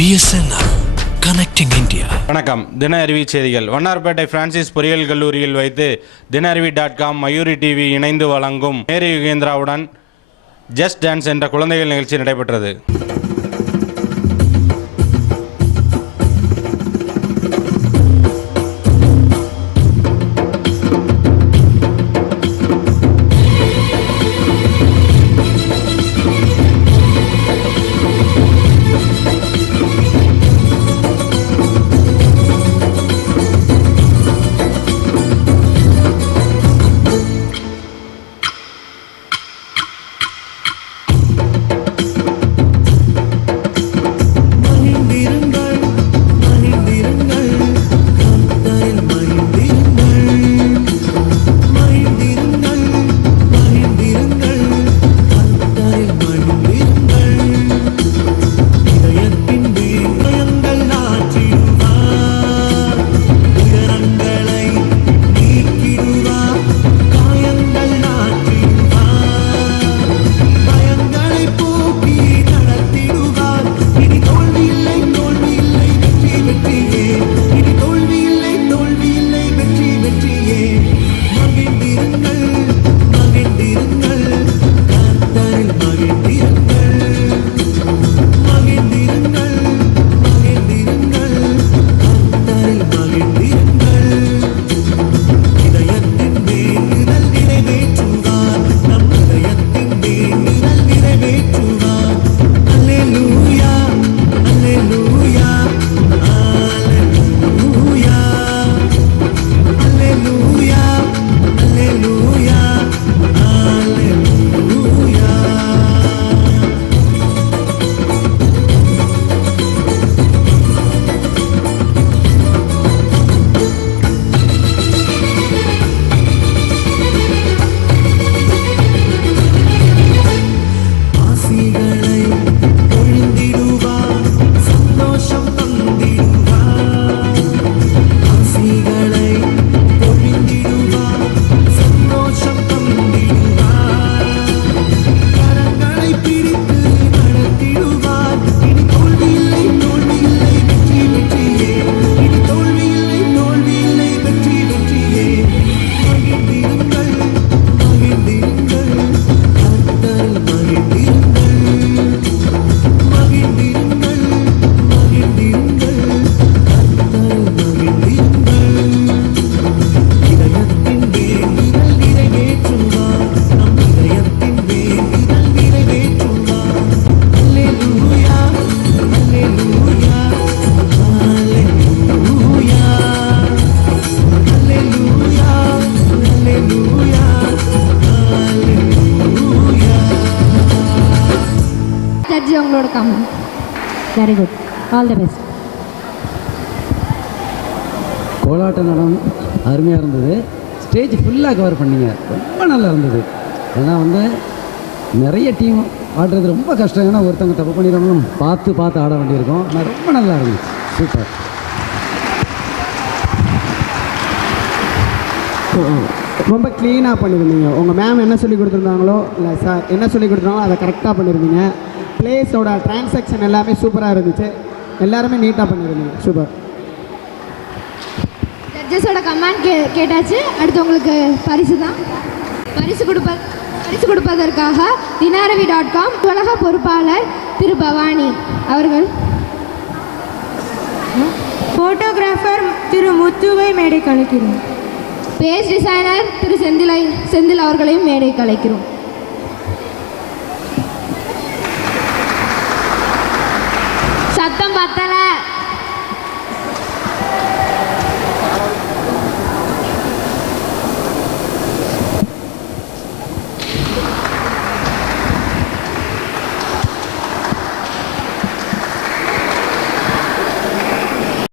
BSNL Connecting India. வணக்கம். தின அறிவி செய்திகள். வண்ணார்பேட்டை பிரான்சிஸ் பொறியியல் கல்லூரியில் வைத்து தினஅறிவி.com மயூரி டிவி இணைந்து வழங்கும் மேரி யுகேந்திராவுடன் ஜஸ்ட் டான்ஸ் என்ற குழந்தைகள் நிகழ்ச்சி நடைபெற்றது. உங்களோட comment. Very good, all the best. கோலாட்ட நடனம் அருமையாக இருந்தது. ஸ்டேஜ் ஃபுல்லாக கவர் பண்ணிங்க, ரொம்ப நல்லா இருந்தது. ஏன்னா நிறைய டீம் ஆடுறது ரொம்ப கஷ்டம். ஏன்னா ஒருத்தவங்க தப்பு பண்ணிடுறவங்களும் பார்த்து ஆட வேண்டியிருக்கும். ஆனால் ரொம்ப நல்லா இருந்துச்சு, சூப்பர். ரொம்ப க்ளீனாக பண்ணியிருந்தீங்க. உங்கள் மேம் என்ன சொல்லி கொடுத்துருந்தாங்களோ இல்லை சார் என்ன சொல்லி கொடுத்துருந்தாங்களோ அதை கரெக்டாக பண்ணியிருந்தீங்க. பிளேஸோட டிரான்சாக்ஷன் எல்லாமே சூப்பராக இருந்துச்சு. எல்லாருமே நீட்டாக பண்ணியிருந்தீங்க, சூப்பர். ஜட்ஜஸோட கமெண்ட் கேட்டாச்சு. அடுத்து உங்களுக்கு பரிசு தான். பரிசு கொடுப்பதற்காக தினஅறிவி.com உலக பொறுப்பாளர் திரு பவானி அவர்கள், ஃபோட்டோகிராஃபர் திரு முத்துவை மேடை கலைக்கிறோம். பேஜ் டிசைனர் திரு செந்தில் அவர்களையும் மேடை கலைக்கிறோம்.